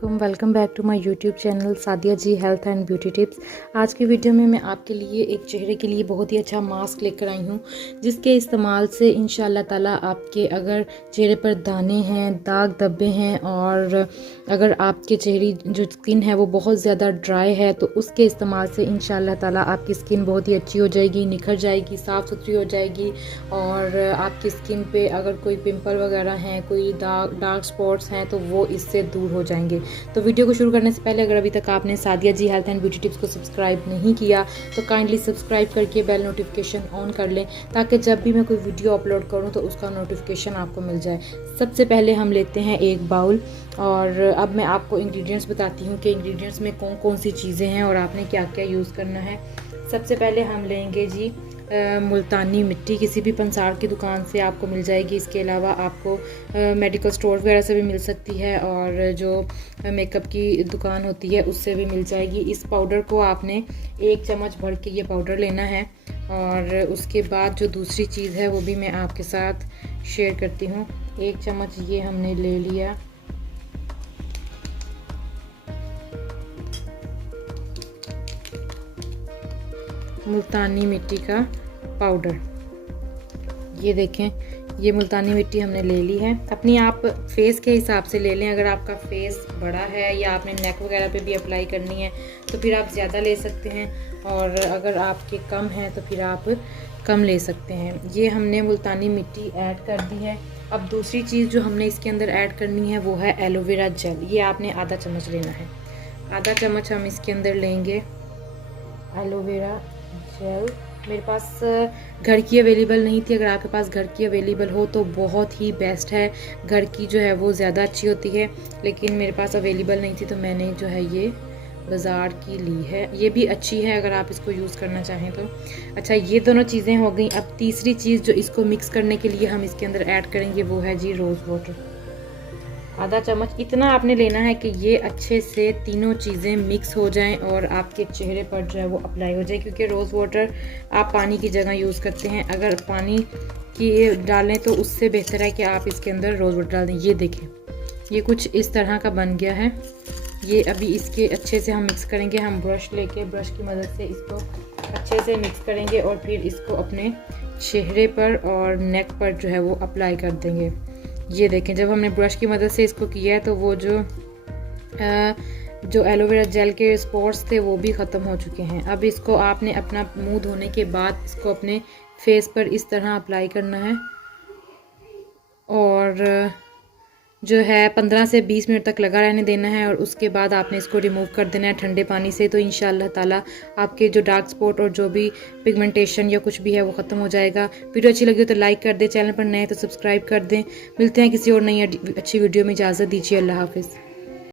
अस्सलामुअलैकुम, welcome back to my YouTube channel Sadia ji health and beauty tips. आज की video में मैं आपके लिए एक चेहरे के लिए बहुत ही अच्छा मास्क लेकर आई हूँ, जिसके इस्तेमाल से इंशाल्लाह ताला आपके अगर चेहरे पर दाने हैं, दाग धब्बे हैं और अगर आपके चेहरे जो स्किन है वो बहुत ज़्यादा ड्राई है तो उसके इस्तेमाल से इंशाल्लाह ताला आपकी स्किन बहुत ही अच्छी हो जाएगी, निखर जाएगी, साफ़ सुथरी हो जाएगी। और आपकी स्किन पे अगर कोई पिंपल वगैरह हैं, कोई डार्क स्पॉट्स हैं तो वो इससे दूर हो जाएंगे। तो वीडियो को शुरू करने से पहले अगर अभी तक आपने Sadia ji health and beauty tips को सब्सक्राइब नहीं किया तो काइंडली सब्सक्राइब करके बेल नोटिफिकेशन ऑन कर लें, ताकि जब भी मैं कोई वीडियो अपलोड करूं तो उसका नोटिफिकेशन आपको मिल जाए। सबसे पहले हम लेते हैं एक बाउल और अब मैं आपको इंग्रेडिएंट्स बताती हूँ कि इंग्रेडिएंट्स में कौन कौन सी चीज़ें हैं और आपने क्या क्या यूज़ करना है। सबसे पहले हम लेंगे जी मुल्तानी मिट्टी, किसी भी पंसार की दुकान से आपको मिल जाएगी। इसके अलावा आपको मेडिकल स्टोर वगैरह से भी मिल सकती है और जो मेकअप की दुकान होती है उससे भी मिल जाएगी। इस पाउडर को आपने 1 चम्मच भर के ये पाउडर लेना है। और उसके बाद जो दूसरी चीज़ है वो भी मैं आपके साथ शेयर करती हूँ। 1 चम्मच ये हमने ले लिया। मुल्तानी मिट्टी का पाउडर, ये देखें, ये मुल्तानी मिट्टी हमने ले ली है। अपनी आप फेस के हिसाब से ले लें। अगर आपका फेस बड़ा है या आपने नेक वगैरह पे भी अप्लाई करनी है तो फिर आप ज़्यादा ले सकते हैं, और अगर आपके कम है तो फिर आप कम ले सकते हैं। ये हमने मुल्तानी मिट्टी ऐड कर दी है। अब दूसरी चीज़ जो हमने इसके अंदर ऐड करनी है वो है एलोवेरा जेल। ये आपने आधा चम्मच लेना है। आधा चम्मच हम इसके अंदर लेंगे एलोवेरा जेल। मेरे पास घर की अवेलेबल नहीं थी। अगर आपके पास घर की अवेलेबल हो तो बहुत ही बेस्ट है, घर की जो है वो ज़्यादा अच्छी होती है, लेकिन मेरे पास अवेलेबल नहीं थी तो मैंने जो है ये बाज़ार की ली है। ये भी अच्छी है अगर आप इसको यूज़ करना चाहें तो। अच्छा, ये दोनों चीज़ें हो गई। अब तीसरी चीज़ जो इसको मिक्स करने के लिए हम इसके अंदर ऐड करेंगे वो है जी रोज़ वाटर। आधा चम्मच इतना आपने लेना है कि ये अच्छे से तीनों चीज़ें मिक्स हो जाएं और आपके चेहरे पर जो है वो अप्लाई हो जाए, क्योंकि रोज़ वाटर आप पानी की जगह यूज़ करते हैं। अगर पानी की डालें तो उससे बेहतर है कि आप इसके अंदर रोज़ वाटर डाल दें। ये देखें, ये कुछ इस तरह का बन गया है। ये अभी इसके अच्छे से हम मिक्स करेंगे। हम ब्रश लेके ब्रश की मदद से इसको अच्छे से मिक्स करेंगे और फिर इसको अपने चेहरे पर और नेक पर जो है वो अप्लाई कर देंगे। ये देखें, जब हमने ब्रश की मदद से इसको किया है तो वो जो एलोवेरा जेल के स्पॉट्स थे वो भी ख़त्म हो चुके हैं। अब इसको आपने अपना मुंह धोने के बाद इसको अपने फेस पर इस तरह अप्लाई करना है और जो है 15 से 20 मिनट तक लगा रहने देना है। और उसके बाद आपने इसको रिमूव कर देना है ठंडे पानी से। तो इंशाल्लाह ताला आपके जो डार्क स्पॉट और जो भी पिगमेंटेशन या कुछ भी है वो ख़त्म हो जाएगा। वीडियो अच्छी लगी हो तो लाइक कर दें, चैनल पर नए तो सब्सक्राइब कर दें। मिलते हैं किसी और नई अच्छी वीडियो में। इजाज़त दीजिए, अल्लाह हाफिज़।